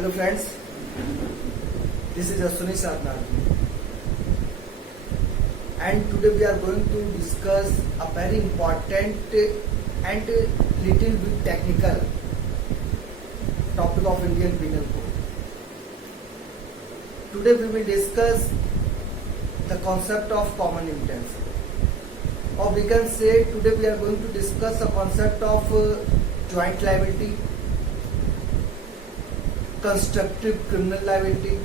Hello friends, this is Ashwini Sadhna and today we are going to discuss a very important and little bit technical topic of Indian Penal Code. Today we will discuss the concept of common intention, or we can say today we are going to discuss the concept of joint liability, constructive criminal liability,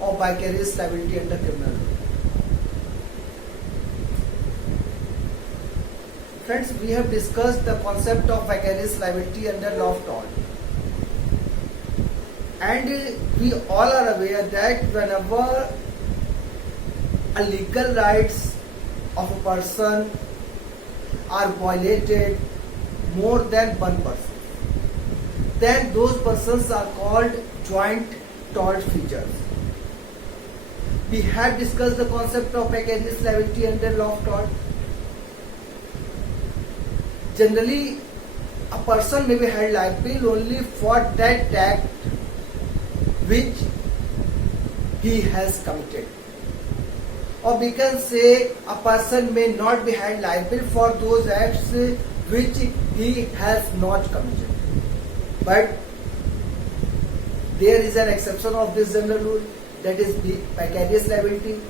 or vicarious liability under criminal law. Friends, we have discussed the concept of vicarious liability under law of tort, and we all are aware that whenever a legal rights of a person are violated more than one person, then those persons are called joint tort features. We have discussed the concept of vicarious liability under law of tort. Generally, a person may be held liable only for that act which he has committed. Or we can say a person may not be held liable for those acts which he has not committed. But there is an exception of this general rule, that is the vicarious liability.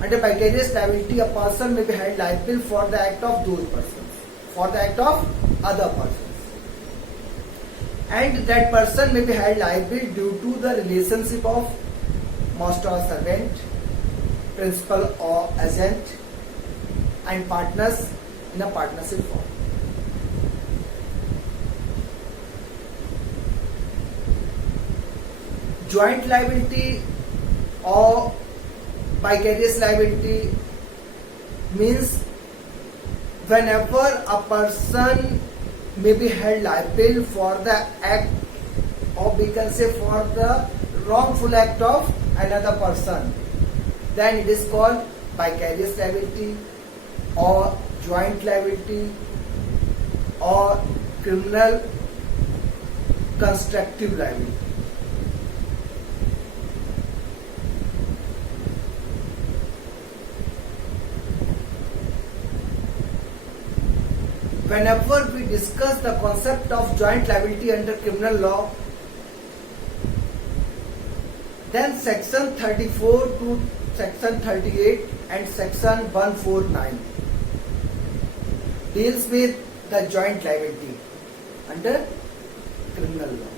Under vicarious liability, a person may be held liable for the act of those persons, for the act of other persons. And that person may be held liable due to the relationship of master or servant, principal or agent, and partners in a partnership form. Joint liability or vicarious liability means whenever a person may be held liable for the act, or we can say for the wrongful act of another person, then it is called vicarious liability or joint liability or criminal constructive liability. Whenever we discuss the concept of joint liability under criminal law, then section 34 to section 38 and section 149 deals with the joint liability under criminal law.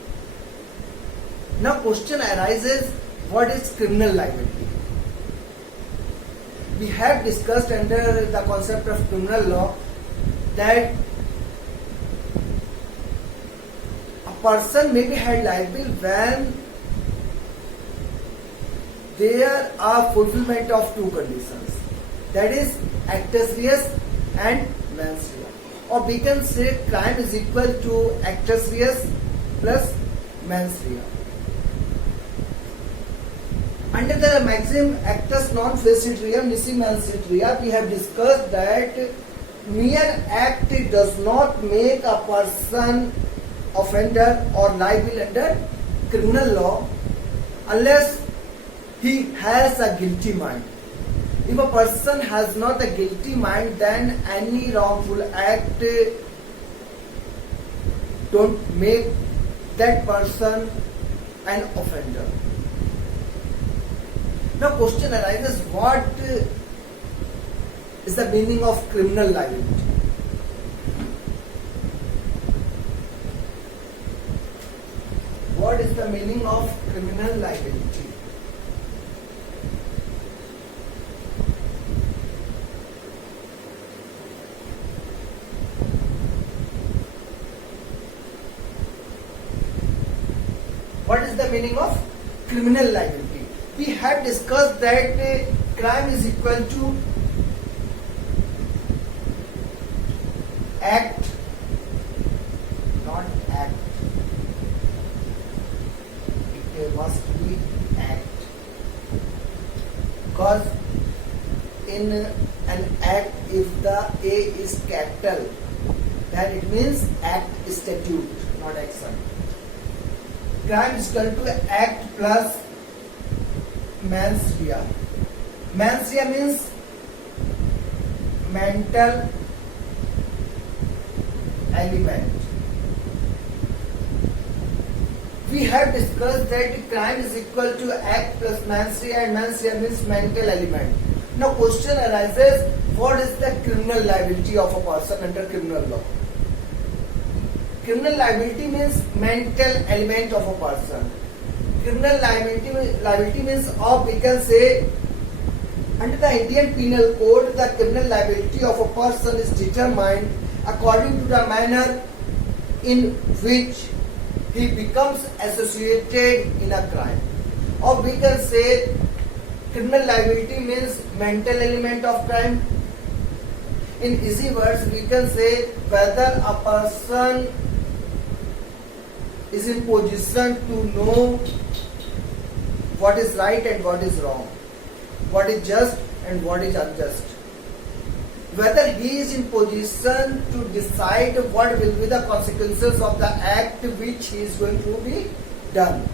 Now question arises, what is criminal liability? We have discussed under the concept of criminal law that a person may be held liable when there are fulfillment of two conditions, that is actus reus and mens rea, or we can say crime is equal to actus reus plus mens rea. Under the maxim actus non facit reum nisi mens rea, we have discussed that mere act does not make a person offender or liable under criminal law unless he has a guilty mind. If a person has not a guilty mind, then any wrongful act don't make that person an offender. Now question arises, what is the meaning of criminal liability? What is the meaning of criminal liability? What is the meaning of criminal liability? We have discussed that crime is equal to act, not act. It must be act. Because in an act, if the A is capital, then it means act statute, not action. crime is equal to act plus mens rea. Mens rea means mental element. We have discussed that crime is equal to act plus mens rea, and mens rea means mental element. Now question arises, what is the criminal liability of a person under criminal law? Criminal liability means mental element of a person. Criminal liability means, or we can say, under the Indian Penal Code, the criminal liability of a person is determined according to the manner in which he becomes associated in a crime. Or we can say criminal liability means mental element of crime. In easy words, we can say whether a person is in position to know what is right and what is wrong, what is just and what is unjust. Whether he is in position to decide what will be the consequences of the act which he is going to be done.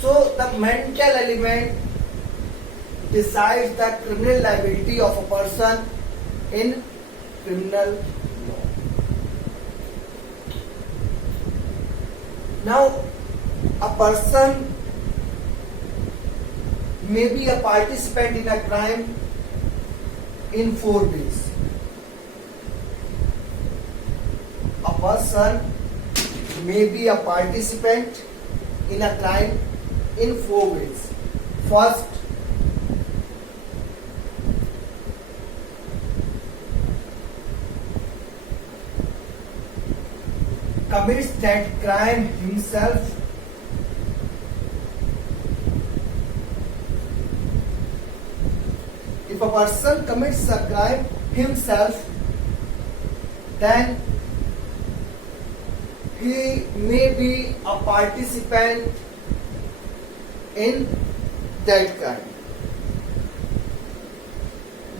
So the mental element decides the criminal liability of a person in criminal law. Now, a person may be a participant in a crime in 4 ways. A person may be a participant in a crime in 4 ways. First, commits that crime himself. If a person commits a crime himself, then he may be a participant in that crime.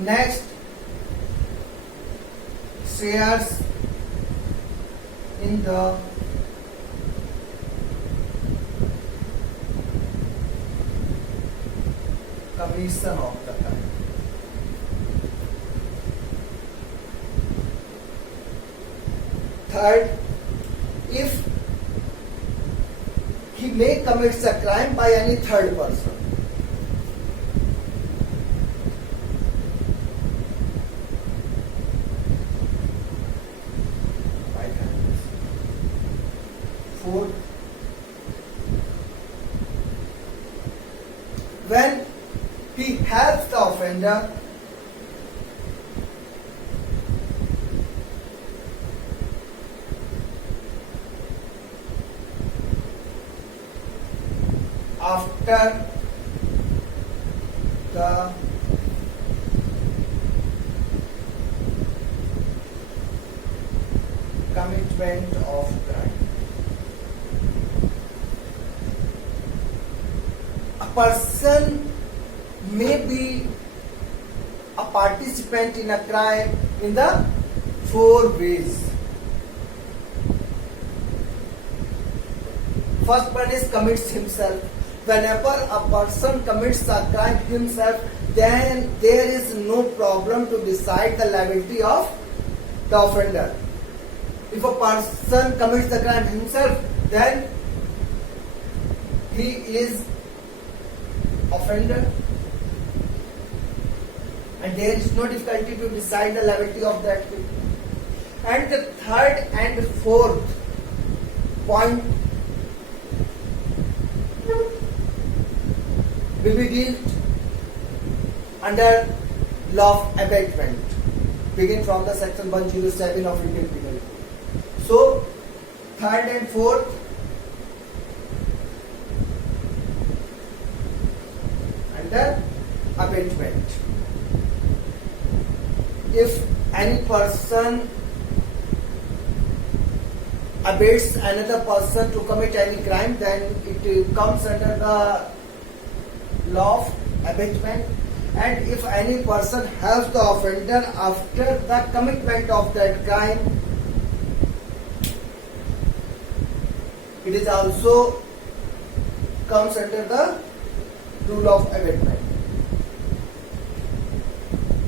Next, shares in the commission of the crime. Third, if he may commit a crime by any third person. Fourth, when he helps the offender after the commitment of crime. A person may be a participant in a crime in the 4 ways. First one is commits himself. Whenever a person commits a crime himself, then there is no problem to decide the liability of the offender. If a person commits the crime himself, then he is offender, and there is no difficulty to decide the liability of that. And the third and fourth point will be dealt under law of abatement, begin from the section 107 of Indian Penal Code. So, third and fourth under abatement. If any person abates another person to commit any crime, then it comes under the law of abatement. And if any person helps the offender after the commitment of that crime, It is also comes under the rule of abatement.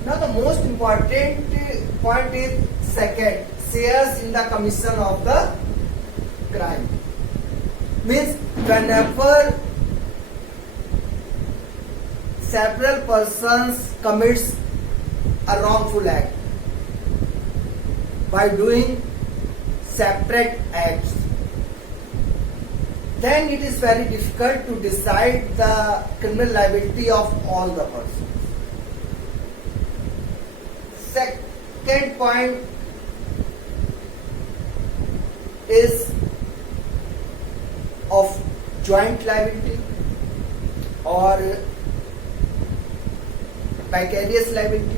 Now the most important point is second, shares in the commission of the crime. Means whenever several persons commits a wrongful act by doing separate acts, then it is very difficult to decide the criminal liability of all the persons. Second point is of joint liability or vicarious liability.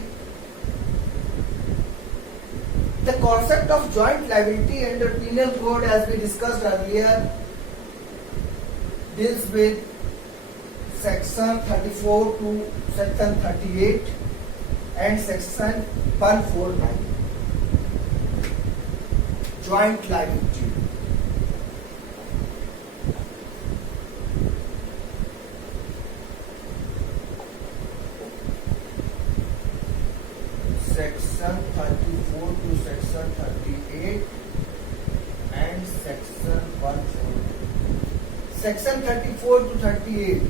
The concept of joint liability under penal code, as we discussed earlier, deals with section 34 to section 38 and section 149. Joint liability. Section 34 to section 38 and section 149. Section 34 to 38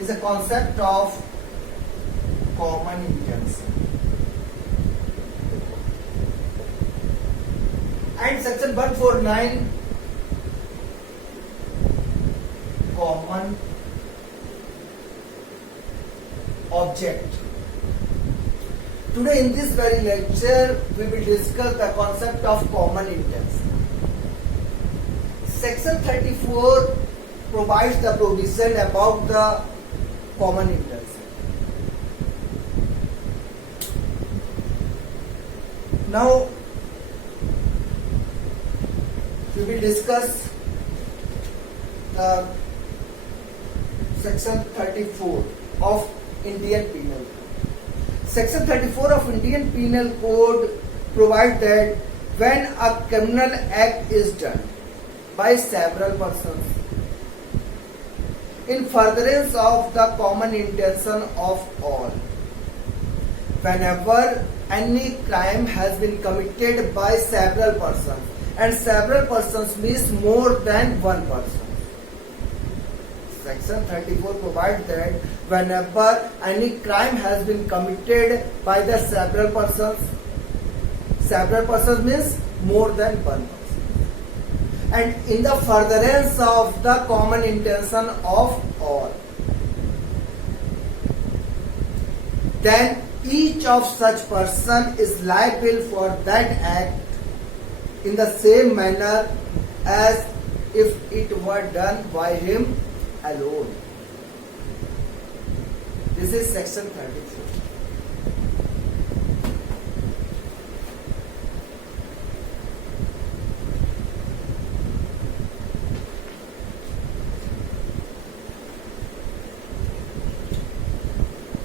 is a concept of common intention, and section 149 common object. Today in this very lecture we will discuss the concept of common intention. Section 34 provides the provision about the common intention. Now we will discuss the section 34 of Indian Penal Code. Section 34 of Indian Penal Code provides that when a criminal act is done by several persons in furtherance of the common intention of all, whenever any crime has been committed by several persons, and several persons means more than one person. Section 34 provides that whenever any crime has been committed by the several persons means more than one person, and in the furtherance of the common intention of all, then each of such person is liable for that act in the same manner as if it were done by him alone. This is section 34.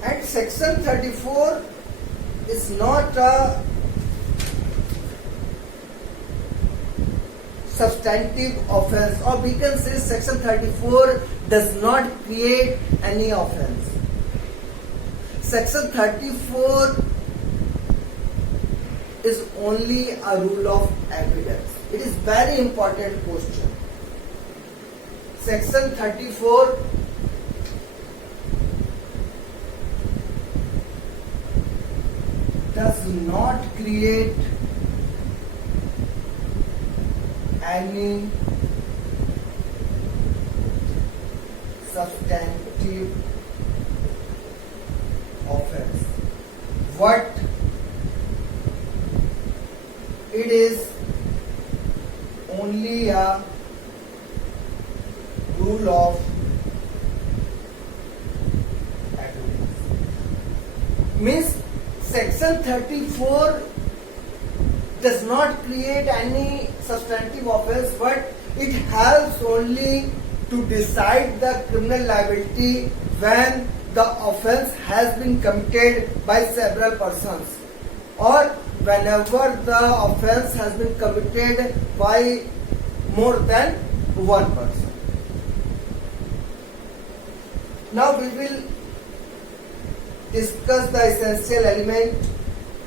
And section 34 is not a substantive offense, or we can say section 34 does not create any offense. Section 34 is only a rule of evidence. It is very important question. Section 34 does not create any substantive offense. What it is only a rule of evidence. Means section 34 does not create any substantive offense, but it helps only to decide the criminal liability when the offense has been committed by several persons, or whenever the offense has been committed by more than one person. Now we will discuss the essential element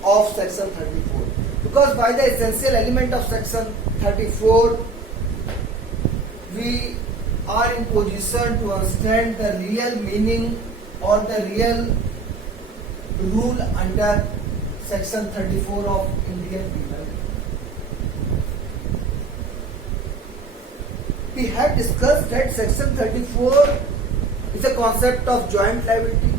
of section 34, because by the essential element of section 34 we are in position to understand the real meaning or the real rule under section 34 of Indian Penal Code. We have discussed that section 34 is a concept of joint liability,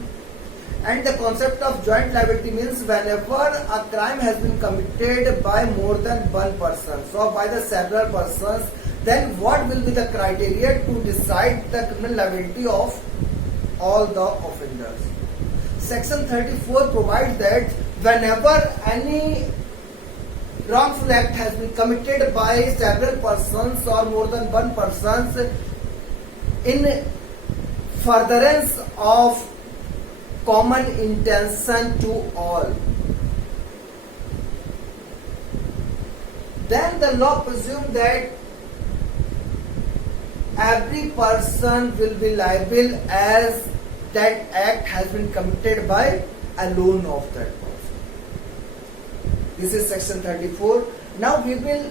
and the concept of joint liability means whenever a crime has been committed by more than one person, so by the several persons, then what will be the criteria to decide the criminal liability of all the offenders. Section 34 provides that whenever any wrongful act has been committed by several persons or more than one persons in furtherance of common intention to all, then the law presumes that every person will be liable as that act has been committed by alone of that person. This is section 34. Now we will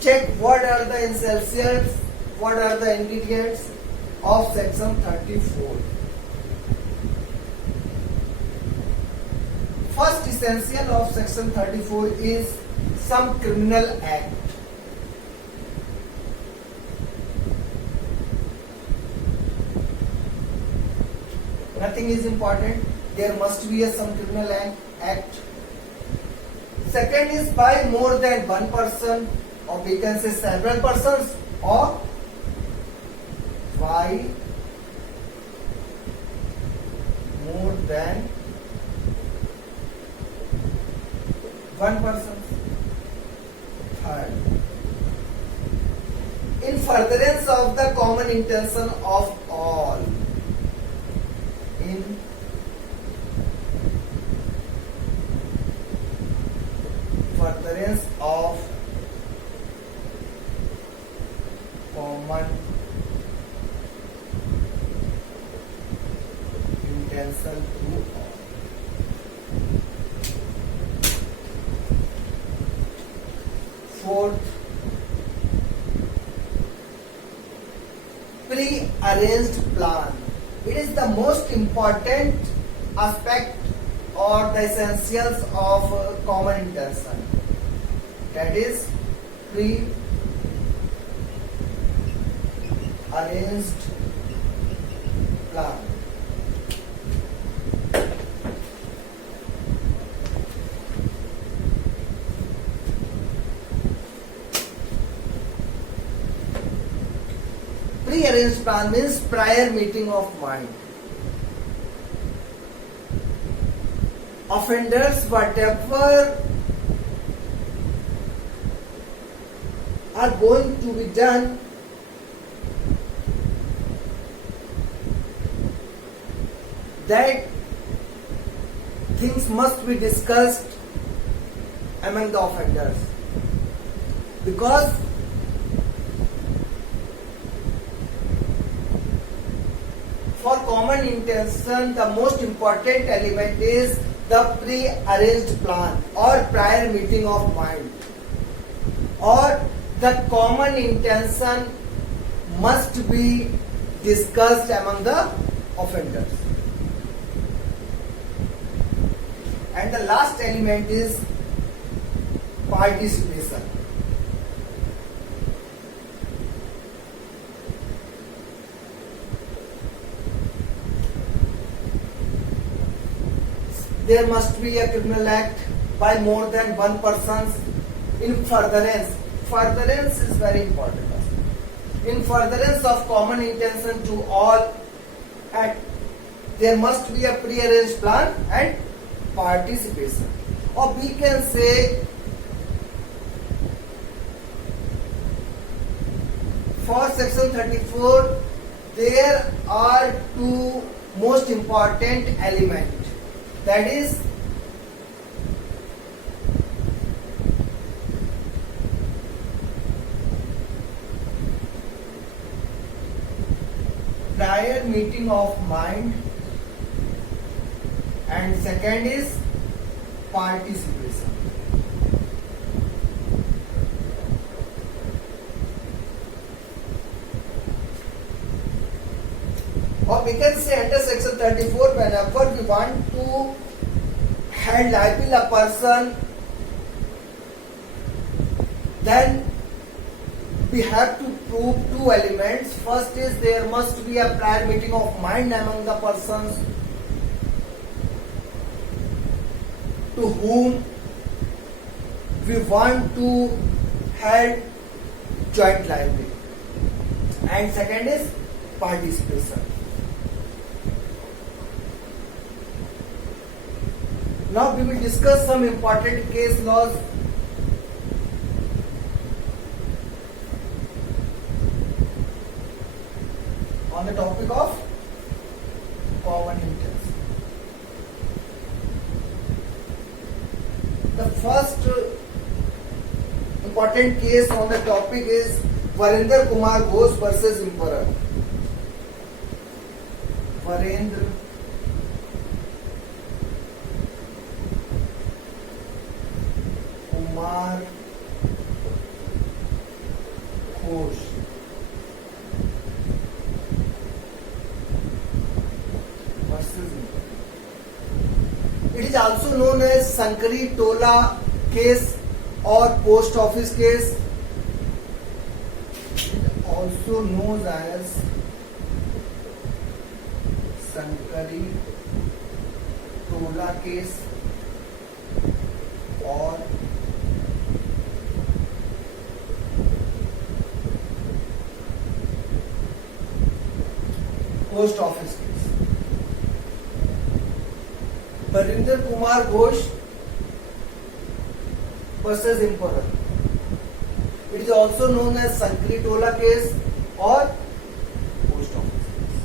check what are the essentials, what are the ingredients of section 34. First essential of section 34 is some criminal act. Nothing is important. There must be some criminal act. Second is by more than one person, or we can say several persons, or by more than one person. Third, in furtherance of the common intention of all. In furtherance of common intention to all. Fourth, pre-arranged plan. It is the most important aspect or the essentials of common intention. That is pre-arranged plan. Pre-arranged plan means prior meeting of mind. Offenders, whatever are going to be done, that things must be discussed among the offenders, because for common intention the most important element is the pre-arranged plan or prior meeting of mind, or the common intention must be discussed among the offenders. And the last element is participation. There must be a criminal act by more than one person in furtherance. Furtherance is very important. In furtherance of common intention to all, and there must be a pre-arranged plan and participation. Or we can say, for section 34, there are two most important elements. That is meeting of mind, and second is participation. Or we can say under section 34, whenever we want to hand liable a person, then we have to prove two elements. First is there must be a prior meeting of mind among the persons to whom we want to have joint liability, and second is participation. Now we will discuss some important case laws. On the topic of common interest. The first important case on the topic is Virendra Kumar Ghosh versus Emperor. Virendra Kumar Ghosh versus Emperor. It is also known as Sankari Tola case or post office case. It is also known as Sankari Tola case or post office case. Virendra Kumar Ghosh versus Emperor. It is also known as Sankari Tola case or post office case.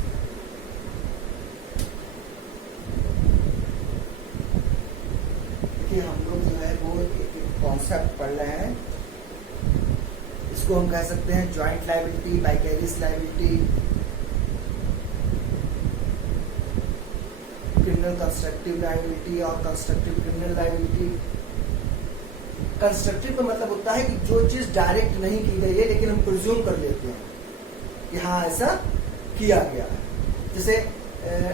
देखिए हम लोग जो है वो एक concept पढ़ रहे हैं. इसको हम कह सकते हैं joint liability, vicarious liability, criminal constructive liability और कंस्ट्रक्टिव क्रिमिनल लायबिलिटी. कंस्ट्रक्टिव का मतलब होता है कि जो चीज डायरेक्ट नहीं की गई है लेकिन हम प्रिज्यूम कर लेते हैं कि हाँ ऐसा किया गया है. जैसे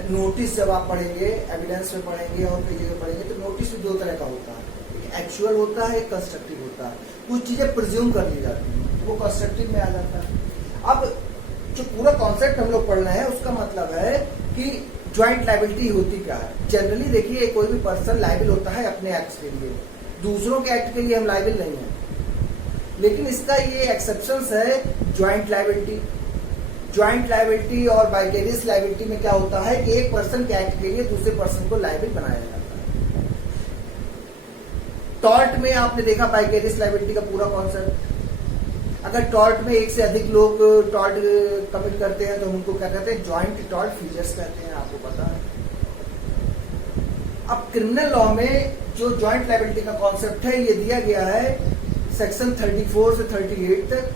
नोटिस जब आप पढ़ेंगे, एविडेंस में पढ़ेंगे और कई जगह पढ़ेंगे तो नोटिस भी दो तरह का होता है. एक एक्चुअल होता है, एक कंस्ट्रक्टिव होता है. कुछ चीजें प्रिज्यूम कर ली जाती हैं तो वो कंस्ट्रक्टिव में आ जाता है. अब जो पूरा कॉन्सेप्ट हम लोग पढ़ रहे हैं उसका मतलब है कि ज्वाइंट लायबिलिटी होती क्या है. जनरली देखिए कोई भी पर्सन लायबिल होता है अपने एक्ट के लिए, दूसरों के एक्ट के लिए हम लायबिल नहीं है. लेकिन इसका ये एक्सेप्शंस है ज्वाइंट लायबिलिटी. ज्वाइंट लायबिलिटी और वाइकेरियस लायबिलिटी में क्या होता है कि एक पर्सन के एक्ट के लिए दूसरे पर्सन को लायबिल बनाया जाता है. टॉर्ट में आपने देखा वाइकेरियस लायबिलिटी का पूरा कॉन्सेप्ट. अगर टॉर्ट में एक से अधिक लोग टॉर्ट कमिट करते हैं तो उनको क्या कहते हैं, ज्वाइंट टॉर्ट फीचर्स कहते हैं, आपको पता है. अब क्रिमिनल लॉ में जो ज्वाइंट लायबिलिटी का कॉन्सेप्ट है ये दिया गया है सेक्शन 34 से 38 तक,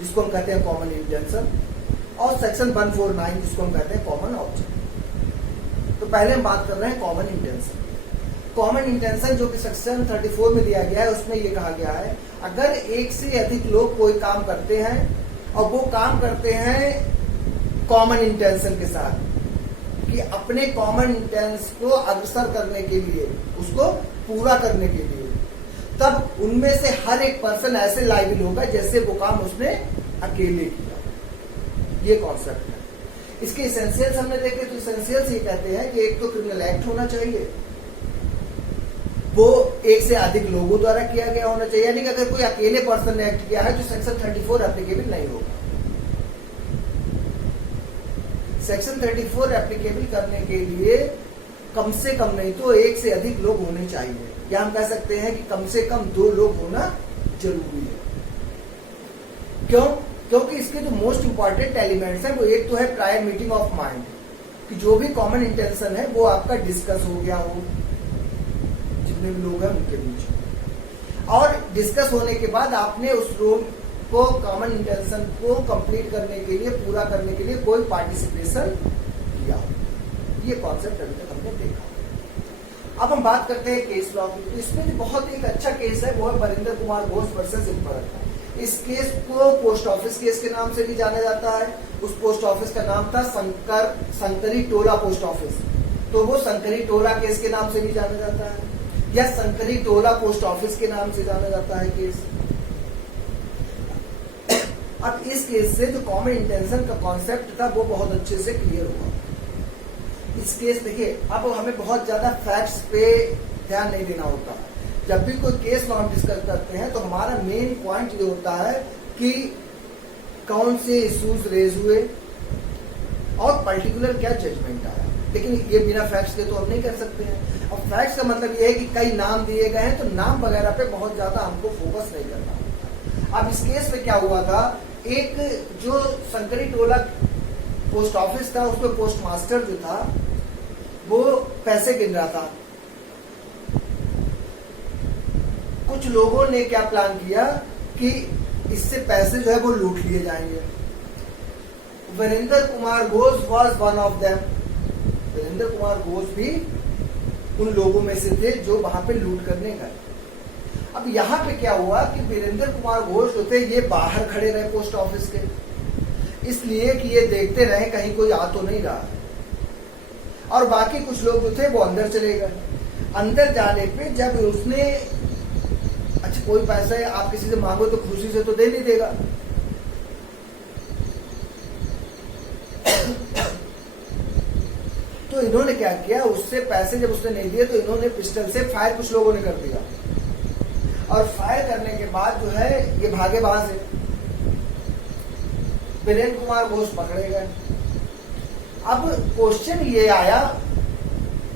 जिसको हम कहते हैं कॉमन इंटेंशन, और सेक्शन 149 जिसको हम कहते हैं कॉमन ऑब्जेक्ट. तो पहले हम बात कर रहे हैं कॉमन इंटेंशन. कॉमन इंटेंशन जो कि सेक्शन 34 में दिया गया है उसमें ये कहा गया है अगर एक से अधिक लोग कोई काम करते हैं और वो काम करते हैं कॉमन इंटेंशन के साथ कि अपने कॉमन इंटेंशन को अग्रसर करने के लिए, उसको पूरा करने के लिए, तब उनमें से हर एक पर्सन ऐसे लायबिल होगा जैसे वो काम उसने अकेले किया. ये कॉन्सेप्ट है. इसके एसेंशियल्स हमने देखे तो एसेंशियल्स ये कहते हैं कि एक तो क्रिमिनल एक्ट होना चाहिए, वो एक से अधिक लोगों द्वारा किया गया होना चाहिए. यानी कि अगर कोई अकेले पर्सन ने एक्ट किया है तो सेक्शन 34 एप्लीकेबल नहीं होगा. सेक्शन 34 एप्लीकेबल करने के लिए कम से कम नहीं तो एक से अधिक लोग होने चाहिए, या हम कह सकते हैं कि कम से कम 2 लोग होना जरूरी है. क्यों? क्योंकि इसके जो मोस्ट इंपॉर्टेंट एलिमेंट्स हैं वो एक तो है प्रायर मीटिंग ऑफ माइंड, कि जो भी कॉमन इंटेंशन है वो आपका डिस्कस हो गया हो जितने भी लोग हैं उनके बीच, और डिस्कस होने के बाद आपने उस रोल को कॉमन इंटेंशन को कंप्लीट करने के लिए, पूरा करने के लिए कोई पार्टिसिपेशन किया हो। ये कॉन्सेप्ट अभी तक हमने देखा। अब हम बात करते हैं केस लॉ की। तो इसमें बहुत एक अच्छा केस है, वो है बरिंदर कुमार घोष वर्सेस इम्परल का। इस केस को पोस्ट ऑफिस केस के नाम से भी जाना जाता है। उस पोस्ट ऑफिस का नाम था संकरी टोला पोस्ट ऑफिस, तो वो संकरी टोला केस के नाम से भी जाना जाता है, या संकरी टोला पोस्ट ऑफिस के नाम से जाना जाता है केस। अब इस केस से जो कॉमन इंटेंशन का कॉन्सेप्ट था वो बहुत अच्छे से क्लियर हुआ। इस केस देखिए, अब हमें बहुत ज्यादा फैक्ट्स पे ध्यान नहीं देना होता है। जब भी कोई केस लॉ डिस्कस करते हैं तो हमारा मेन पॉइंट ये होता है कि कौन से इश्यूज रेज हुए और पर्टिकुलर क्या जजमेंट आया। लेकिन ये बिना फैक्ट्स के तो हम नहीं कर सकते हैं। और फैक्ट्स का मतलब ये है कि कई नाम दिए गए हैं, तो नाम वगैरह पे बहुत ज्यादा हमको फोकस नहीं करना होता। अब इस केस में क्या हुआ था, एक जो संकरी टोला पोस्ट ऑफिस था, उसमें पोस्ट मास्टर जो था वो पैसे गिन रहा था। कुछ लोगों ने क्या प्लान किया कि इससे पैसे जो है वो लूट लिए जाएंगे। Virendra Kumar Ghosh was one of them. Virendra Kumar Ghosh भी उन लोगों में से थे जो वहां पे लूट करने गए। अब यहाँ पे क्या हुआ कि वीरेंद्र कुमार घोष जो थे ये बाहर खड़े रहे पोस्ट ऑफिस के, इसलिए कि ये देखते रहे कहीं कोई आ तो नहीं रहा। और बाकी कुछ लोग जो थे वो अंदर चले गए। अंदर जाने पे जब उसने, अच्छा कोई पैसा है आप किसी से मांगो तो खुशी से तो दे नहीं देगा, तो इन्होंने क्या किया, उससे पैसे जब उसने नहीं दिए तो इन्होंने पिस्टल से फायर कुछ लोगों ने कर दिया। और फायर करने के बाद जो है ये भागे वहां से। वीरेंद्र कुमार घोष पकड़े गए। अब क्वेश्चन ये आया,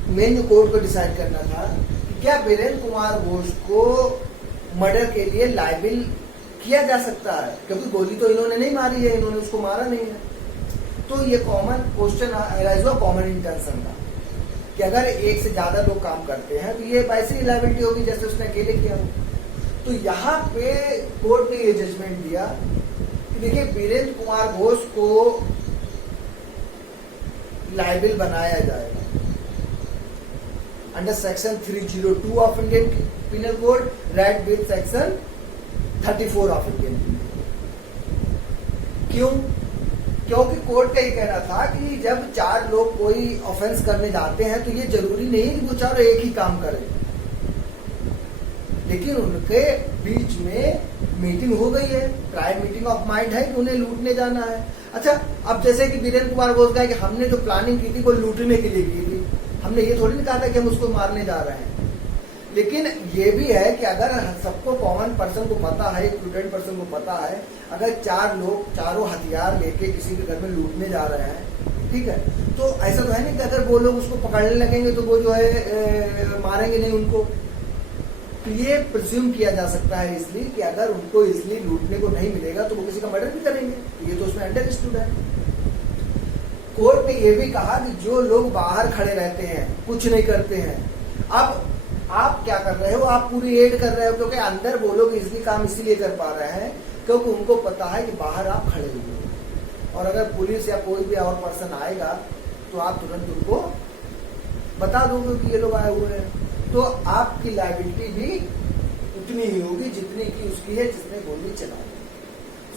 मेन जो कोर्ट को डिसाइड करना था कि क्या वीरेंद्र कुमार घोष को मर्डर के लिए लायबिल किया जा सकता है, क्योंकि गोली तो इन्होंने नहीं मारी है, इन्होंने उसको मारा नहीं है। तो ये कॉमन क्वेश्चन अराइज हुआ कॉमन इंटेंशन का, कि अगर एक से ज्यादा लोग काम करते हैं तो ये वैसे ही लायबिलिटी होगी जैसे उसने अकेले किया हो। तो यहाँ पे कोर्ट ने ये जजमेंट दिया कि देखिए वीरेंद्र कुमार घोष को लायबिल बनाया जाएगा under section 302 of Indian penal code, right with section 34 of Indian penal code. क्यों? क्योंकि कोर्ट का ये कहना था कि जब चार लोग कोई ऑफेंस करने जाते हैं तो ये जरूरी नहीं कि वो चारों एक ही काम करें, लेकिन उनके बीच में मीटिंग हो गई है, प्रायर मीटिंग ऑफ माइंड है कि उन्हें लूटने जाना है। अच्छा, अब जैसे कि वीरेंद्र कुमार घोष का है कि हमने जो प्लानिंग की थी वो लूटने के लिए की थी, हमने ये थोड़ी नहीं कहा था कि हम उसको मारने जा रहे हैं। लेकिन ये भी है कि अगर सबको, कॉमन पर्सन को पता है, प्रूडेंट पर्सन को पता है, अगर चार लोग चारों हथियार लेके किसी के घर में लूटने जा रहे हैं, ठीक है, तो ऐसा तो है नहीं कि अगर वो लोग उसको पकड़ने लगेंगे तो वो जो है मारेंगे नहीं उनको। तो ये प्रिज्यूम किया जा सकता है इसलिए कि अगर उनको इसलिए लूटने को नहीं मिलेगा तो वो किसी का मर्डर भी करेंगे। ये तो उसमें अंडरस्टूड है। कोर्ट ने ये भी कहा कि जो लोग बाहर खड़े रहते हैं, कुछ नहीं करते हैं, अब आप क्या कर रहे हो, आप पूरी एड कर रहे हो, क्योंकि अंदर वो लोग इसलिए काम इसीलिए कर पा रहे हैं क्योंकि उनको पता है कि बाहर आप खड़े हुए हो, और अगर पुलिस या कोई भी और पर्सन आएगा तो आप तुरंत उनको बता दोगे कि ये लोग आए हुए हैं, तो आपकी लायबिलिटी भी उतनी ही होगी जितनी की उसकी है जिसने गोली चलाई।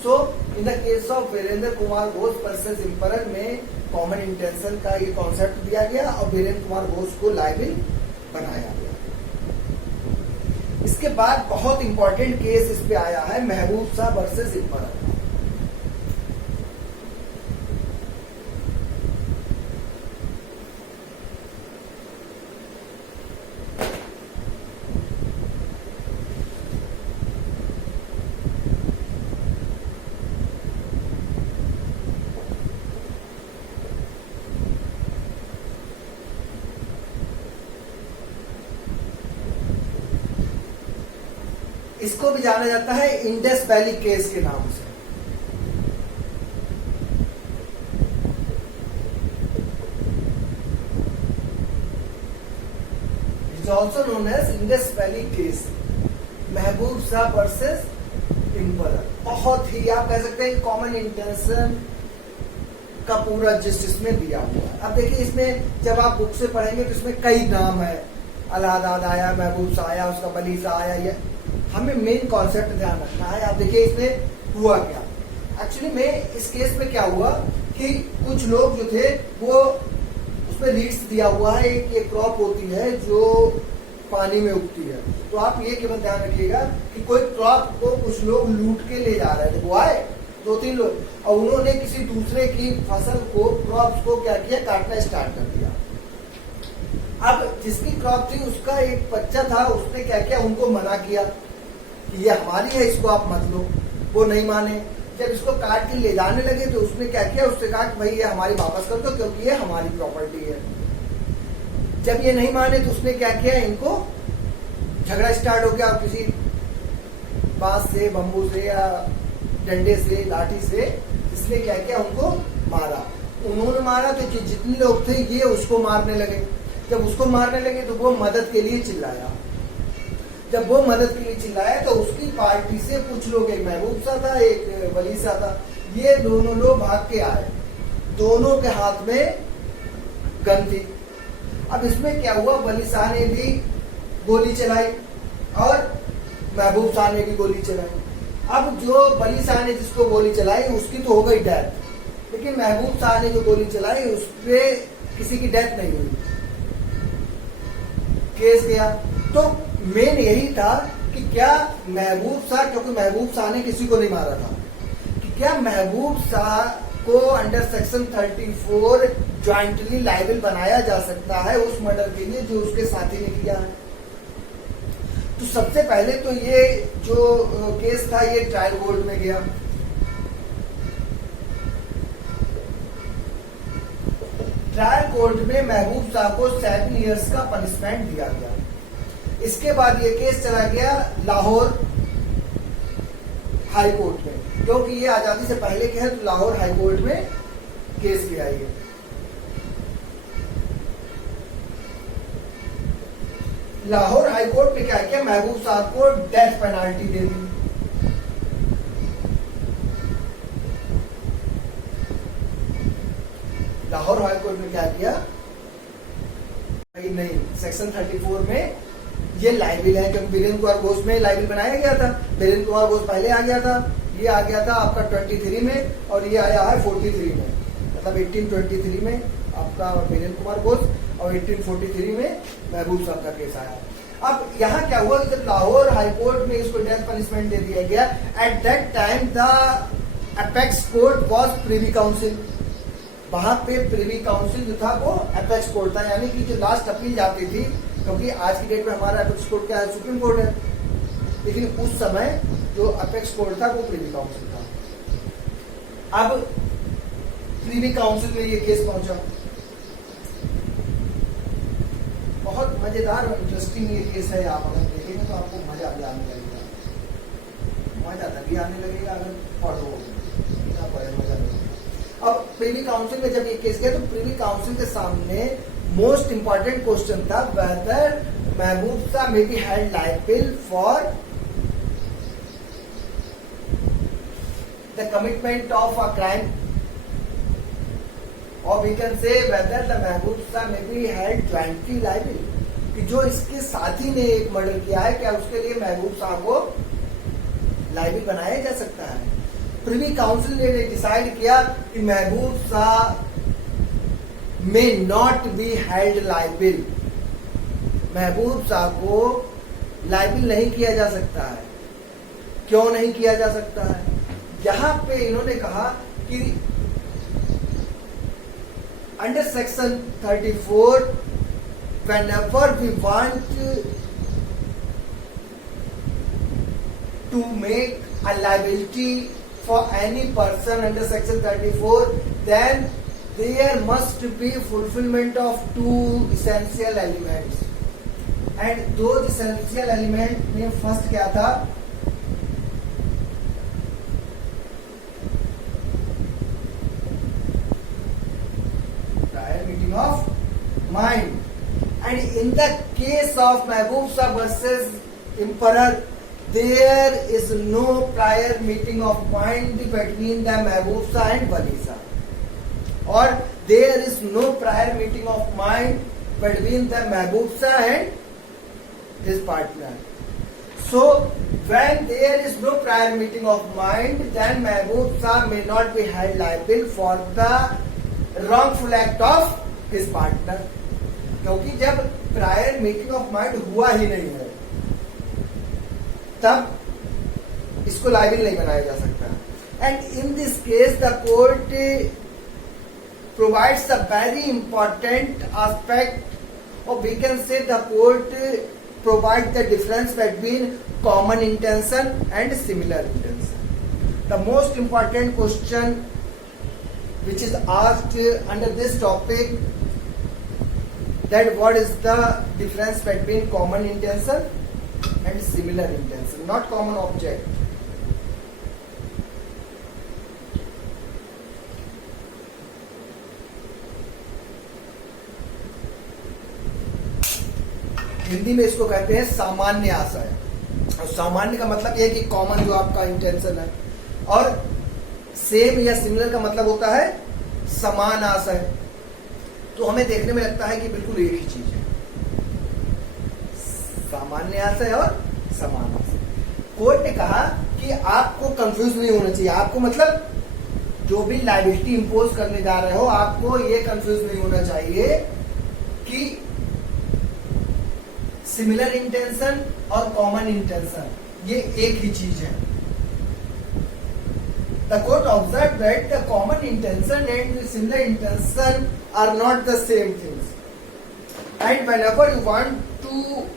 So in the case of Virendra Kumar Ghosh versus Emperor में कॉमन इंटेंशन का ये कॉन्सेप्ट दिया गया और वीरेंद्र कुमार घोष को लायबिल बनाया गया। इसके बाद बहुत इंपॉर्टेंट केस इस पे आया है, महबूब शाह वर्सेस इम्परल। इसको भी जाना जाता है इंडस वैली केस के नाम से। It's also known as Indus valley case, Mehboob Shah versus emperor. बहुत ही आप कह सकते हैं कॉमन इंटेंशन का पूरा जिस्ट इसमें दिया हुआ है। अब देखिए इसमें जब आप बुक से पढ़ेंगे तो इसमें कई नाम है, अलाहाबाद आया, महबूब सा आया, उसका बली सा आया, ये हमें मेन कॉन्सेप्ट ध्यान रखना है। आप देखिए इसमें हुआ क्या, एक्चुअली में इस केस में क्या हुआ कि कुछ लोग जो थे वो उसमें रीड्स दिया हुआ है, एक क्रॉप होती है जो पानी में उगती है। तो आप ये केवल ध्यान रखिएगा कि कोई क्रॉप को कुछ लोग लूट के ले जा रहे थे, वो आए 2-3 लोग, और उन्होंने किसी दूसरे की फसल को, क्रॉप्स को क्या किया, काटना स्टार्ट कर दिया। अब जिसकी क्रॉप थी उसका एक बच्चा था, उसने क्या किया, उनको मना किया कि ये हमारी है, इसको आप मत लो। वो नहीं माने। जब इसको काट के ले जाने लगे तो उसने क्या किया, उससे कहा कि भाई ये हमारी वापस कर दो क्योंकि ये हमारी प्रॉपर्टी है। जब ये नहीं माने तो उसने क्या किया, इनको झगड़ा स्टार्ट हो गया, किसी बांस से, बम्बू से या डंडे से, लाठी से, इसने क्या किया, उनको मारा। उन्होंने मारा तो जितने लोग थे ये उसको मारने लगे। जब उसको मारने लगे तो वो मदद के लिए चिल्लाया। जब वो मदद के लिए चिल्लाया तो उसकी पार्टी से कुछ लोग, एक महबूब सा था, एक वली सा था, ये दोनों लोग भाग के आए। दोनों के हाथ में गन थी। अब इसमें क्या हुआ, वली शाह ने भी गोली चलाई और महबूब शाह ने भी गोली चलाई। अब जो वली शाह ने जिसको गोली चलाई उसकी तो हो गई डेथ, लेकिन महबूब शाह ने जो गोली चलाई उस पर किसी की डेथ नहीं हुई, केस गया। तो मेन यही था कि क्या महबूब शाह, क्योंकि महबूब शाह ने किसी को नहीं मारा था, कि क्या महबूब शाह को अंडर सेक्शन 34 ज्वाइंटली लायबल बनाया जा सकता है उस मर्डर के लिए जो उसके साथी ने किया है। तो सबसे पहले तो ये जो केस था ये ट्रायल कोर्ट में गया। ट्रायल कोर्ट में महबूब शाह को 7 इयर्स का पनिशमेंट दिया गया। इसके बाद ये केस चला गया लाहौर हाई कोर्ट में, क्योंकि ये आजादी से पहले के है तो लाहौर हाई कोर्ट में केस गया। ये लाहौर हाई कोर्ट में क्या किया, महबूब साहब को डेथ पेनाल्टी दे दी। लाहौर हाई कोर्ट में क्या किया, नहीं, सेक्शन 34 में ये लाइबिल है, क्योंकि वीरेंद्र कुमार घोष में लाइबिल बनाया गया था। वीरेंद्र कुमार घोष पहले आ गया था, ये आ गया था आपका 23 में और ये आया है 43 में, मतलब 1823 में आपका वीरेंद्र कुमार घोष और 1843 में महबूब साहब का केस आया। अब यहाँ क्या हुआ, जब लाहौर हाई कोर्ट में इसको डेथ पनिशमेंट दे दिया गया, at that time the apex court was privy council. वहां पे प्रिवी काउंसिल जो था वो अपेक्स कोर्ट था, यानी कि जो लास्ट अपील जाती थी, क्योंकि आज की डेट में हमारा अपेक्स कोर्ट क्या है, सुप्रीम कोर्ट है, लेकिन उस समय जो अपेक्स कोर्ट था वो प्रिवी काउंसिल था। अब प्रिवी काउंसिल में ये केस पहुंचा। बहुत मजेदार और इंटरेस्टिंग ये केस है, आप अगर देखेंगे तो आपको मजा भी आने लगेगा, मजा तभी आने लगेगा अगर पढ़ोगे, क्या पढ़े मजा नहीं। अब प्रिवी काउंसिल में जब ये केस गया तो प्रिवी काउंसिल के सामने मोस्ट इंपॉर्टेंट क्वेश्चन था whether Mahboob Shah may be held liable for the commitment of a crime, और we can say whether the Mahboob Shah may be held jointly liable, कि जो इसके साथी ने एक मर्डर किया है क्या उसके लिए महबूब शाह को लायबल बनाया जा सकता है। प्रिवी काउंसिल ने डिसाइड किया कि महबूब Shah may not be held liable, महबूब शाह को लायबल नहीं किया जा सकता है। क्यों नहीं किया जा सकता है, यहां पे इन्होंने कहा कि under section 34 whenever we want to make a liability for any person under section 34, then there must be fulfillment of 2 essential elements, and those essential element में फर्स्ट क्या था, prior meeting of mind, and in the case of Mahbub Shah versus Emperor, there is no prior meeting of mind between the Mahboob and Wali Sa, or there is no prior meeting of mind between the Mahboob and his partner. So when there is no prior meeting of mind, then Mahboob may not be held liable for the wrongful act of his partner. क्योंकि जब prior meeting of mind हुआ ही नहीं है तब इसको लायबिल नहीं बनाया जा सकता. And in this case the court provides a very important aspect, or we can say the court provides the difference between common intention and similar intention. The most important question which is asked under this topic, that what is the difference between common intention and similar intention, not common object. Hindi में इसको कहते हैं सामान्य आशय. और सामान्य का मतलब यह है कि कॉमन जो आपका इंटेंशन है, और सेम या सिमिलर का मतलब होता है समान आशय. तो हमें देखने में लगता है कि बिल्कुल एक ही चीज है, सामान्य आशय और समान आशय. कोर्ट ने कहा कि आपको कंफ्यूज नहीं होना चाहिए. आपको मतलब जो भी लायबिलिटी इंपोज करने जा रहे हो, आपको ये कंफ्यूज नहीं होना चाहिए कि सिमिलर इंटेंशन और कॉमन इंटेंशन ये एक ही चीज है. The court observed that the common intention and the similar intention are not the same things. And whenever you want to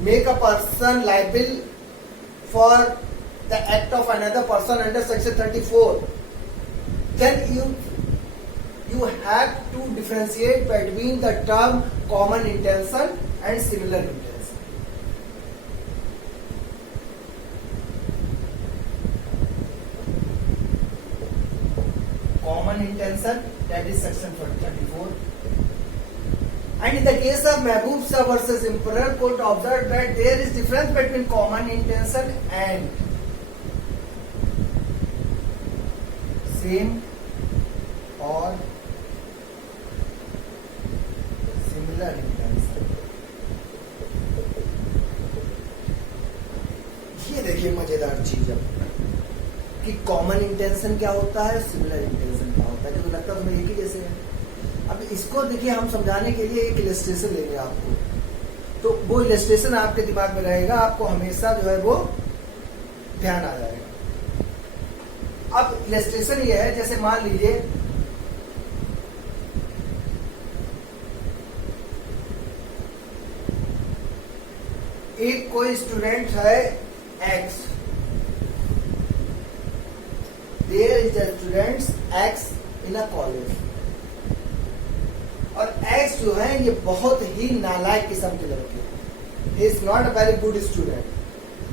make a person liable for the act of another person under section 34, then you have to differentiate between the term common intention and similar intention. Common intention, that is section 34. And in the case of Mahboob Shah versus Emperor, court observed that there is difference between common intention and same or similar intention. ये देखिए मजेदार चीज है कि common intention क्या होता है, similar intention क्या होता है, क्योंकि लगता है तुम्हें एक ही जैसे है. अब इसको देखिए हम समझाने के लिए एक इलस्ट्रेशन लेंगे आपको, तो वो इलस्ट्रेशन आपके दिमाग में रहेगा, आपको हमेशा जो है वो ध्यान आ जाएगा. अब इलस्ट्रेशन ये है, जैसे मान लीजिए एक कोई स्टूडेंट है x, there is a students X in a college, और X जो है ये बहुत ही नालायक किस्म के लड़के हैं. He is not a very good student,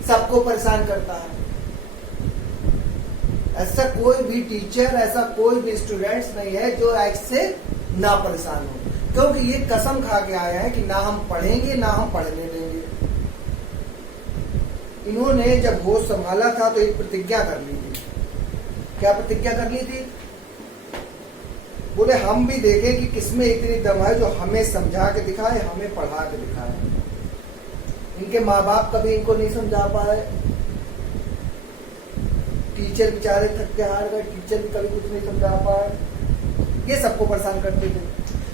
सबको परेशान करता है. ऐसा कोई भी टीचर, ऐसा कोई भी स्टूडेंट्स नहीं है जो X से ना परेशान हो, क्योंकि ये कसम खा के आए हैं कि ना हम पढ़ेंगे ना हम पढ़ने देंगे. इन्होंने जब होश संभाला था तो एक प्रतिज्ञा कर ली थी. क्या प्रतिज्ञा कर ली थी? बोले हम भी देखें कि किसमें इतनी दम है जो हमें समझा के दिखाए, हमें पढ़ा के दिखाए. इनके माँ बाप कभी इनको नहीं समझा पाए, टीचर बेचारे थक के हार गए, टीचर भी कभी कुछ नहीं समझा पाए. ये सबको परेशान करते थे.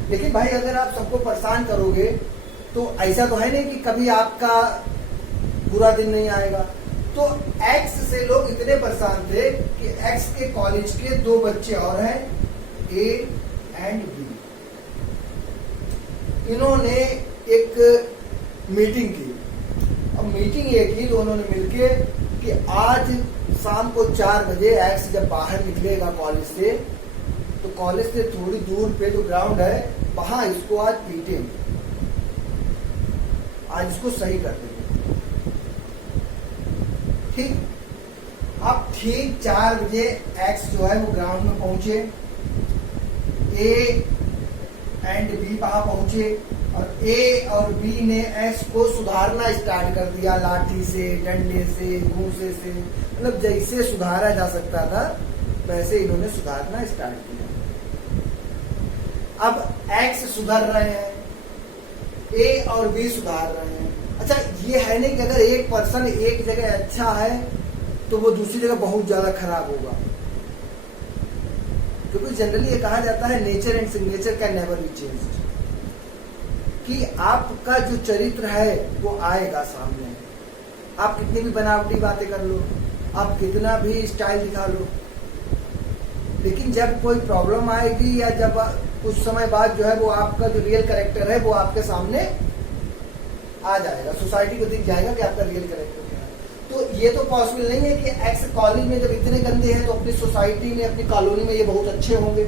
लेकिन भाई अगर आप सबको परेशान करोगे तो ऐसा तो है नहीं कि कभी आपका बुरा दिन नहीं आएगा. तो एक्स से लोग इतने परेशान थे कि एक्स के कॉलेज के दो बच्चे और हैं, ए एंड बी. इन्होंने एक मीटिंग की. अब मीटिंग ये की दोनों ने मिलके कि आज शाम को 4 बजे एक्स जब बाहर निकलेगा कॉलेज से, तो कॉलेज से थोड़ी दूर पे जो ग्राउंड है वहां इसको आज पीटेंगे, आज इसको सही कर देंगे. ठीक. अब ठीक 4 बजे एक्स जो है वो ग्राउंड में पहुंचे, ए एंड बी वहां पहुंचे. और ए और बी ने एक्स को सुधारना स्टार्ट कर दिया, लाठी से, डंडे से, घूंसे से, मतलब जैसे सुधारा जा सकता था वैसे इन्होंने सुधारना स्टार्ट किया। अब एक्स सुधर रहे हैं, ए और बी सुधार रहे हैं। अच्छा, ये है नहीं कि अगर एक पर्सन एक जगह अच्छा है तो वो दूसरी जगह बहुत ज्यादा खराब होगा, क्योंकि जनरली ये कहा जाता है nature and signature can never be changed, कि आपका जो चरित्र है वो आएगा सामने। आप कितनी भी बनावटी बातें कर लो, आप कितना भी स्टाइल दिखा लो, लेकिन जब कोई प्रॉब्लम आएगी या जब कुछ समय बाद जो है वो आपका जो रियल कैरेक्टर है वो आपके सामने आ जाएगा, सोसाइटी को दिख जाएगा कि आपका रियल कैरेक्टर क्या है। तो ये तो पॉसिबल नहीं है कि एक्स कॉलोनी में जब इतने गंदे हैं तो अपनी सोसाइटी में, अपनी कॉलोनी में ये बहुत अच्छे होंगे।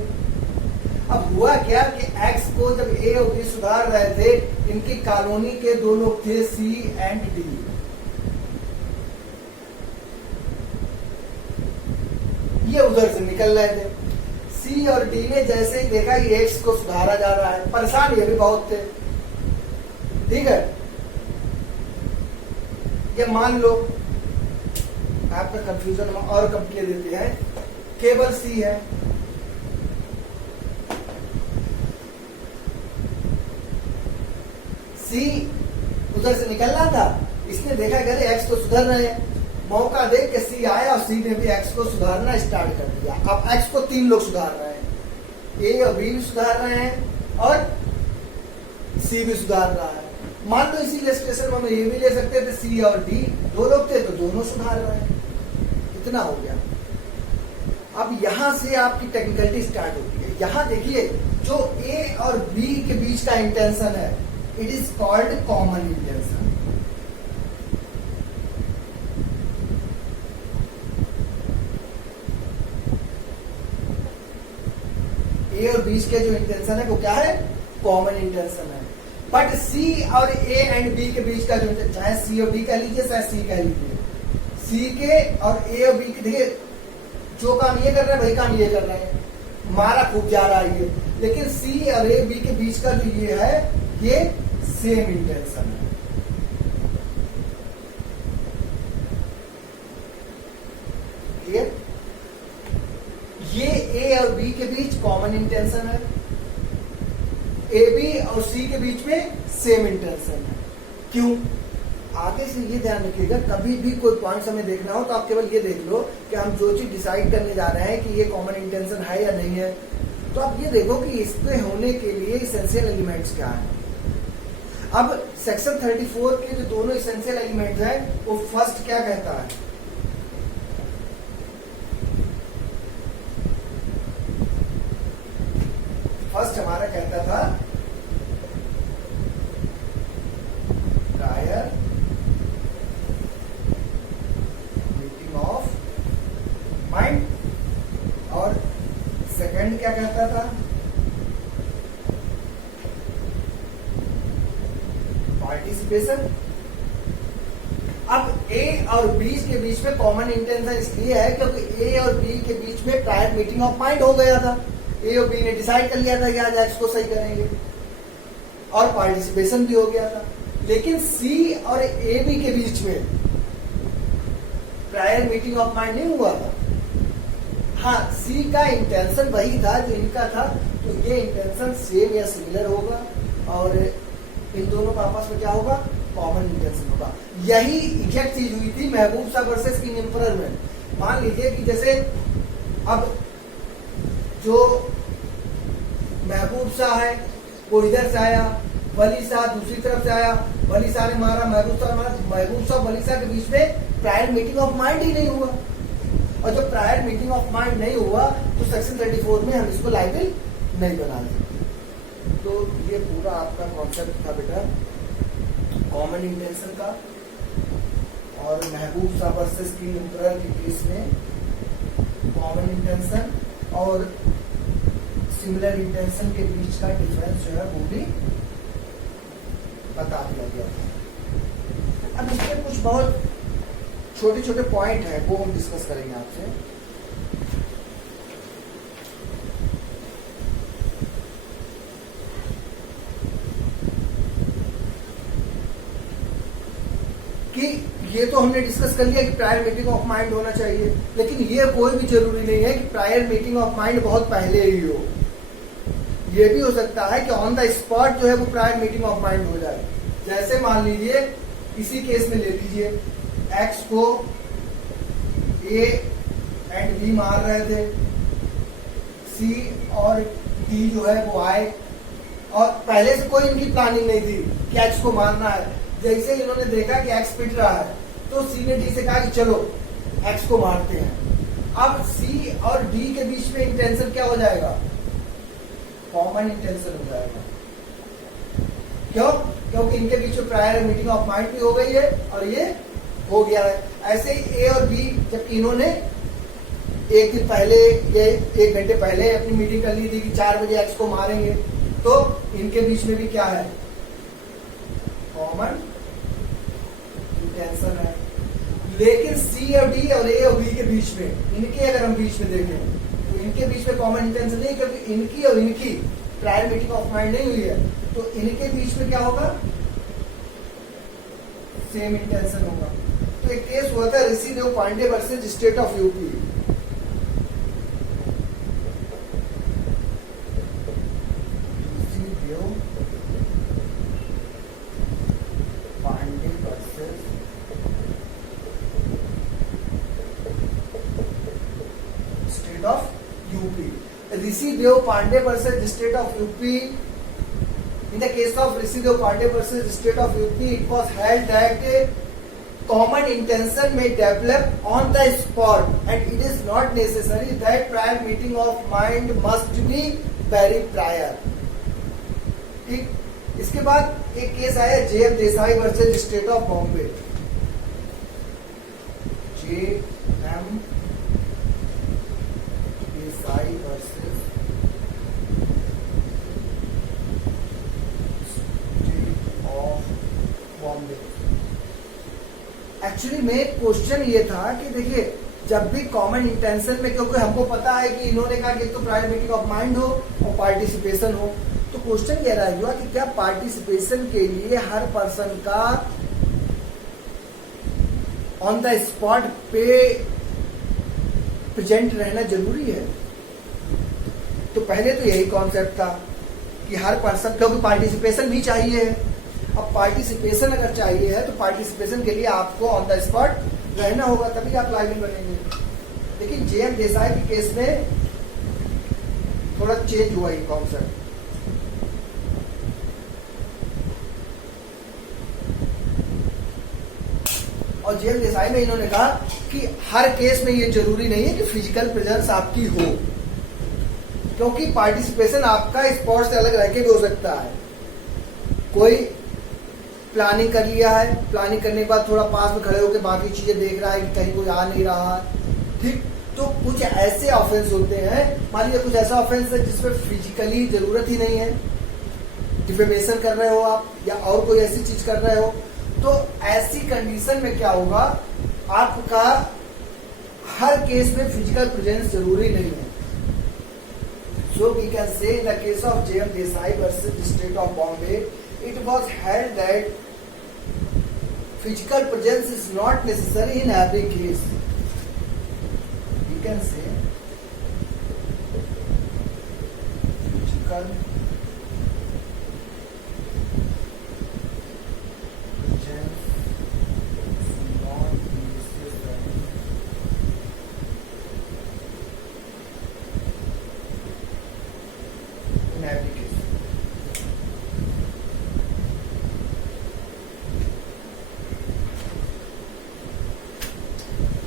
अब हुआ क्या कि एक्स को जब ए और बी सुधार रहे थे, इनकी कॉलोनी के दो लोग थे, सी एंड डी। ये उधर से निकल रहे थे। सी और डी ने जैसे ही देखा कि एक्स को सुधारा जा रहा है, परेशान ये भी बहुत थे, ठीक है। ये मान लो, आपका कंफ्यूजन और कम किए देते हैं, केवल सी है, सी उधर से निकलना था, इसने देखा कि अरे एक्स तो सुधर रहे हैं, मौका देख के सी आया और सी ने भी एक्स को सुधारना स्टार्ट कर दिया। अब एक्स को तीन लोग सुधार रहे हैं, ए और बी भी सुधार रहे हैं और सी भी सुधार रहा है। मान लो इसी इलस्ट्रेशन में हम ये भी ले सकते थे, सी और डी दो लोग थे तो दोनों सुधार रहे हैं, इतना हो गया। अब यहां से आपकी टेक्निकलिटी स्टार्ट होती है। यहां देखिए, जो ए और बी के बीच का इंटेंशन है, it is called common intention. A और बी के जो इंटेंशन है वो क्या है? कॉमन इंटेंशन है। बट सी और ए एंड बी के बीच का जो, चाहे सी और डी कह लीजिए चाहे सी कह लीजिए, सी के और ए और बी के, देखिए जो काम ये कर रहे हैं वही काम ये कर रहे हैं, मारा खूब जा रहा है ये, लेकिन सी और ए बी के बीच का जो ये है, ये सेम इंटेंशन है। क्लियर? ये ए और बी के बीच कॉमन इंटेंशन है, ए बी और सी के बीच में सेम इंटेंशन है। क्यों? आगे से ये ध्यान रखिएगा, कभी भी कोई पॉइंट हमें देखना हो तो आप केवल ये देख लो कि हम जो चीज डिसाइड करने जा रहे हैं कि ये कॉमन इंटेंशन है या नहीं है, तो आप ये देखो कि इसके होने के लिए इसेंशियल एलिमेंट्स क्या है। अब सेक्शन 34 के जो दोनों इसेंशियल एलिमेंट्स हैं, वो फर्स्ट क्या कहता है? फर्स्ट हमारा कहता था प्रायर मीटिंग ऑफ माइंड, और सेकंड क्या कहता था? पार्टिसिपेशन। अब ए और बी के बीच में कॉमन इंटेंशन इसलिए है क्योंकि ए और बी के बीच में प्रायर मीटिंग ऑफ माइंड हो गया था, ए और बी ने डिसाइड कर लिया था कि आज एक्स को सही करेंगे, और पार्टिसिपेशन भी हो गया था। लेकिन सी और ए बी के बीच में प्रायर मीटिंग ऑफ माइंड नहीं हुआ था। हाँ, सी का इंटेंशन वही था जो इनका था, तो ये इंटेंशन सेम या सिमिलर होगा, और इन दोनों का आपस में क्या होगा? कॉमन इंटेंशन होगा। यही एग्जैक्ट चीज हुई थी महबूब शाह वर्सेस किंग एम्परर में। मान लीजिए कि जैसे अब जो महबूब शाह है वो इधर से आया, वली शाह दूसरी तरफ से आया, वली शाह ने मारा, महबूब शाह मारा, महबूब शाह वली शाह के बीच में प्रायर मीटिंग ऑफ माइंड ही नहीं हुआ, और जब प्रायर मीटिंग ऑफ माइंड नहीं हुआ तो सेक्शन 34 में हम इसको लायबिल नहीं बना सकते। तो ये पूरा आपका कॉन्सेप्ट था बेटा कॉमन इंटेंशन का, और महबूब शाह वर्सेस किंग एम्परर के केस में कॉमन इंटेंशन और सिमिलर इंटेंशन के बीच का डिफरेंस जो है वो भी बता दिया गया था। अब इसमें कुछ बहुत छोटे छोटे पॉइंट है वो हम डिस्कस करेंगे आपसे। ये तो हमने डिस्कस कर लिया कि प्रायर मीटिंग ऑफ माइंड होना चाहिए, लेकिन ये कोई भी जरूरी नहीं है कि प्रायर मीटिंग ऑफ माइंड बहुत पहले ही हो। ये भी हो सकता है कि ऑन द स्पॉट जो है वो प्रायर मीटिंग ऑफ माइंड हो जाए। जैसे मान लीजिए इसी केस में ले लीजिए, एक्स को ए एंड बी मार रहे थे, सी और डी जो है वो आए, और पहले से कोई इनकी प्लानिंग नहीं थी कि एक्स को मारना है। जैसे इन्होंने देखा कि एक्स पिट रहा है तो सी ने डी से कहा कि चलो एक्स को मारते हैं। अब सी और डी के बीच में इंटेंशन क्या हो जाएगा? कॉमन इंटेंशन हो जाएगा। क्यों? क्योंकि इनके बीच में प्रायर मीटिंग ऑफ माइंड भी हो गई है और ये हो गया है। ऐसे ही ए और बी, जबकि इन्होंने एक दिन पहले ये 1 घंटे पहले अपनी मीटिंग कर ली थी कि 4 बजे एक्स को मारेंगे, तो इनके बीच में भी क्या है? कॉमन इंटेंशन है। लेकिन सी और डी और ए और बी के बीच में, इनके अगर हम बीच में देखें तो इनके बीच में कॉमन इंटेंशन नहीं, क्योंकि इनकी और इनकी प्रायर मीटिंग ऑफ माइंड नहीं हुई है। तो इनके बीच में क्या होगा? सेम इंटेंशन होगा। तो एक केस हुआ था Rishi Dev Pandey versus state of UP. Rishidev Pandey versus State of UP. In the case of Rishidev Pandey versus State of UP, it was held that common intention may develop on the spot, and it is not necessary that prior meeting of mind must be very prior. ठीक, इसके बाद एक case आया JM Desai versus state of Bombay. JM Desai versus actually में question ये था कि देखिए, जब भी कॉमन इंटेंशन में, क्योंकि हमको पता है कि इन्होंने कहा कि तो प्रायर मीटिंग ऑफ माइंड हो और पार्टिसिपेशन हो, तो क्वेश्चन ये रहा हुआ कि क्या पार्टिसिपेशन के लिए हर पर्सन का ऑन द स्पॉट पे प्रेजेंट रहना जरूरी है? तो पहले तो यही कॉन्सेप्ट था कि हर पर्सन, क्योंकि पार्टिसिपेशन भी चाहिए। अब पार्टिसिपेशन अगर चाहिए है तो पार्टिसिपेशन के लिए आपको ऑन द स्पॉट रहना होगा, तभी आप लाइव बनेंगे। लेकिन JM देसाई के केस में थोड़ा चेंज हुआ ये कॉन्सेप्ट। और JM देसाई में इन्होंने कहा कि हर केस में ये जरूरी नहीं है कि फिजिकल प्रेजेंस आपकी हो, क्योंकि पार्टिसिपेशन आपका स्पॉट से अलग रह के भी हो सकता है। कोई प्लानिंग कर लिया है, प्लानिंग करने के बाद थोड़ा पास में खड़े होकर बाकी चीजें देख रहा है कि कहीं कोई आ नहीं रहा है, ठीक। तो कुछ ऐसे ऑफेंस होते हैं, मान लीजिए कुछ ऐसा ऑफेंस है जिसमें फिजिकली जरूरत ही नहीं है, डिफेमेशन कर रहे हो आप या और कोई ऐसी चीज कर रहे हो, तो ऐसी कंडीशन में क्या होगा, आपका हर केस में फिजिकल प्रेजेंस जरूरी नहीं है। So we can say in the case of JM Desai versus the State of Bombay, it was held that physical presence is not necessary in every case. We can say physical presence is not necessary in every case.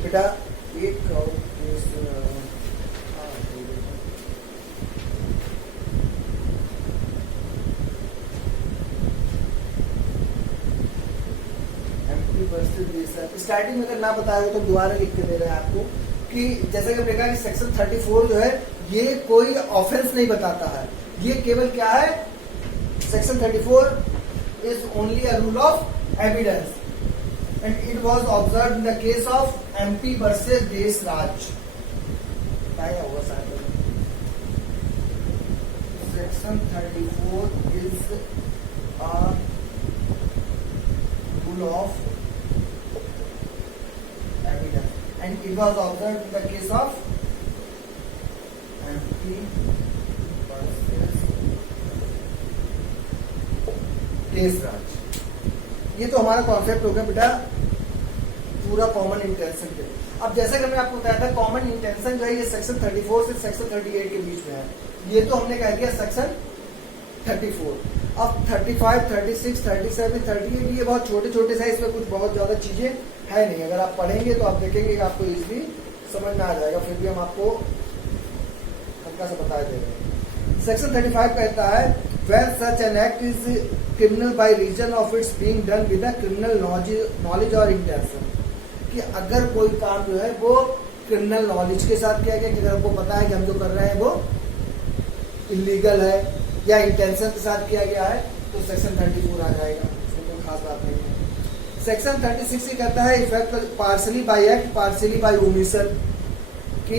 बेटा एक और case starting में अगर ना बताया हो तो दोबारा लिख के दे रहे हैं आपको कि जैसा कि देखा कि सेक्शन 34 जो है ये कोई ऑफेंस नहीं बताता है, ये केवल क्या है, section 34 is only a rule of evidence and it was observed in the case of MP versus Desh Raj. Section 34 is a rule of It was observed in the case of empty versus Deshraj. ये तो हमारा concept हो गया बेटा पूरा common intention के। अब जैसा कि मैंने आपको बताया था कॉमन इंटेंशन जो है ये सेक्शन 34 से सेक्शन 38 के बीच में है। ये तो हमने कह दिया सेक्शन 34। अब 35, 36, 37, 38 ये बहुत छोटे छोटे से, इसमें कुछ बहुत ज्यादा चीजें है नहीं। अगर आप पढ़ेंगे तो आप देखेंगे कि आपको इजीली समझ में आ जाएगा, फिर भी हम आपको हल्का सा बता देंगे। सेक्शन 35 कहता है when such an act is criminal by reason of its being done with a criminal knowledge or intention, कि अगर कोई काम जो है वो क्रिमिनल नॉलेज के साथ किया गया, कि अगर आपको पता है कि हम जो कर रहे हैं वो इलीगल है, या इंटेंशन के साथ किया गया है, तो सेक्शन 34 आ जाएगा, इसमें कोई खास बात नहीं है। सेक्शन 36 कहता है effect partially by act partially by omission, कि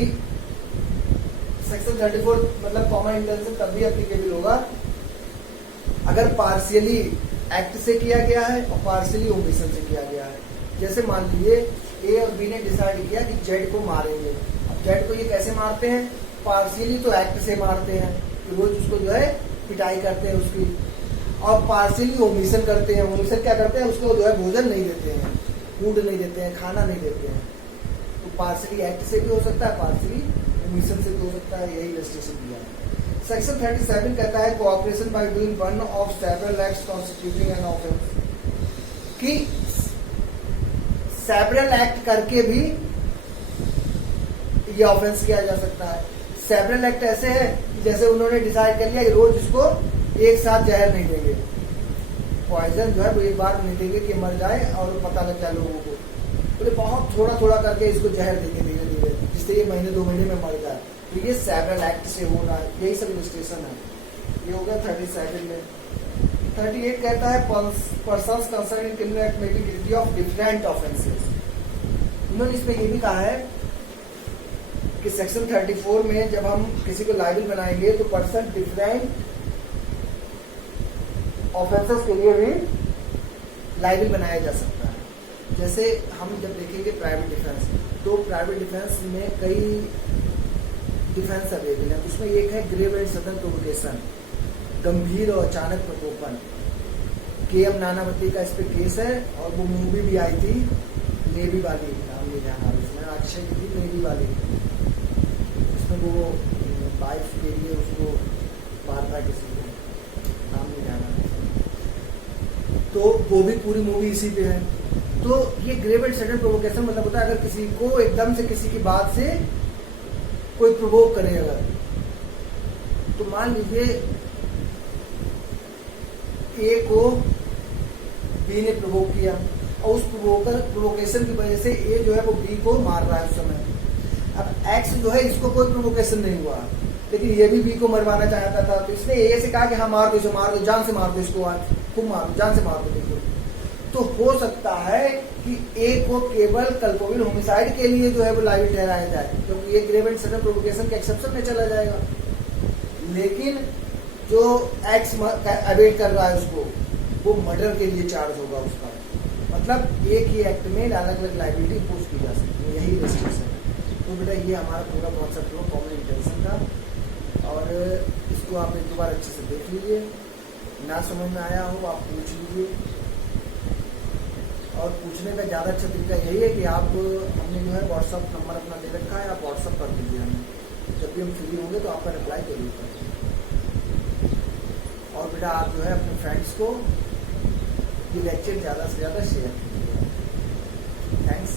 सेक्शन 34 मतलब कॉमन इंटेंशन तब भी एप्लीकेबल होगा अगर पार्शियली एक्ट से किया गया है और पार्शियली ओमिशन से किया गया है। जैसे मान लीजिए ए और बी ने डिसाइड किया कि जेड को मारेंगे। अब जेड को ये कैसे मारते हैं? पार्शियली तो एक्ट से मारते हैं, रोज उसको जो है पिटाई करते हैं उसकी, और पार्शियली ओमिशन करते हैं। ओमिशन क्या करते हैं? उसको जो है भोजन नहीं देते हैं, फूड नहीं देते हैं, खाना नहीं देते हैं। तो पार्शियली एक्ट से भी हो सकता है, पार्शियली ओमिशन से भी हो सकता है, यही रेस्ट्रिक्शन दिया है। सेक्शन 37 कहता है cooperation by doing one of several acts constituting an offence, कि सेवरल एक्ट करके भी ये ऑफेंस किया जा सकता है। सेवरल एक्ट ऐसे है जैसे उन्होंने डिसाइड कर लिया कि रोज इसको एक साथ जहर नहीं देंगे, पॉइजन जो है वो एक बार नहीं देंगे कि मर जाए और पता लग जाए लोगों को, बोले बहुत थोड़ा थोड़ा करके इसको जहर देंगे धीरे धीरे, जिससे ये महीने 2 महीने में मर जाए। तो ये सेवरल एक्ट से होना है, यही सब रजिस्ट्रेशन है। ये हो गया 37 में। 38 कहता है persons concern in criminal act में be guilty of different offences. उन्होंने इसमें ये भी कहा है कि सेक्शन 34 में जब हम किसी को लायबल बनाएंगे तो पर्सन डिफरेंट ऑफेंसेस के लिए भी लायबल बनाया जा सकता है। जैसे हम जब देखेंगे प्राइवेट डिफेंस, तो प्राइवेट डिफेंस में कई डिफेंस अवेलेबल है। उसमें एक है ग्रेव एंड सडन प्रोवोकेशन, गंभीर और अचानक प्रकोपन। KM नानावती का इस पे केस है, और वो मूवी भी आई थी नेवी वाली, नाम नहीं जाना उसमें, अक्षय की थी नेवी वाली, उसमें वो वाइफ के लिए उसको मारता किसी को, नाम नहीं जाना, तो वो भी पूरी मूवी इसी पे है। तो ये ग्रेव एंड सडन प्रोवोकेशन मतलब होता है अगर किसी को एकदम से किसी की बात से कोई प्रोवोक करे, अगर तो मान लीजिए ए को बी ने प्रोवोक किया और उस प्रोवोकेशन की वजह से ए जो है वो बी को मार रहा है उस समय। अब एक्स जो है इसको कोई प्रोवोकेशन नहीं हुआ, लेकिन ये भी बी को मरवाना चाहता था, तो इसने ए से कहा कि हाँ मार दो इसे, मार दो, जान से मार दो इसको, आज खूब मार दो, जान से मार दो बिल्कुल। तो हो सकता है कि ए को केवल कल्पोबल होमिसाइड के लिए जो है वो लायबल ठहराया जाए, क्योंकि ये ग्रेव एंड सडन प्रोवोकेशन के एक्सेप्शन में चला जाएगा। लेकिन जो एक्स अवेट कर रहा है उसको, वो मर्डर के लिए चार्ज होगा उसका, मतलब एक ही एक्ट में अलग अलग लायबिलिटी इम्पोज की जा सकती है, यही रेस्ट्रिक्शन है। तो बेटा ये हमारा पूरा कॉन्सेप्ट हो कॉमन इंटेंशन का, और इसको आप एक बार अच्छे से देख लीजिए, ना समझ में आया हो आप पूछ लीजिए। और पूछने का ज़्यादा अच्छा तरीका यही है कि आप, हमने जो है व्हाट्सअप नंबर अपना दे रखा है, आप व्हाट्सअप कर दीजिए हमें, जब भी हम फ्री होंगे तो आपका रिप्लाई जरूर करेंगे। और बेटा आप जो है अपने फ्रेंड्स को ये लेक्चर ज़्यादा से ज़्यादा शेयर कीजिए। थैंक्स।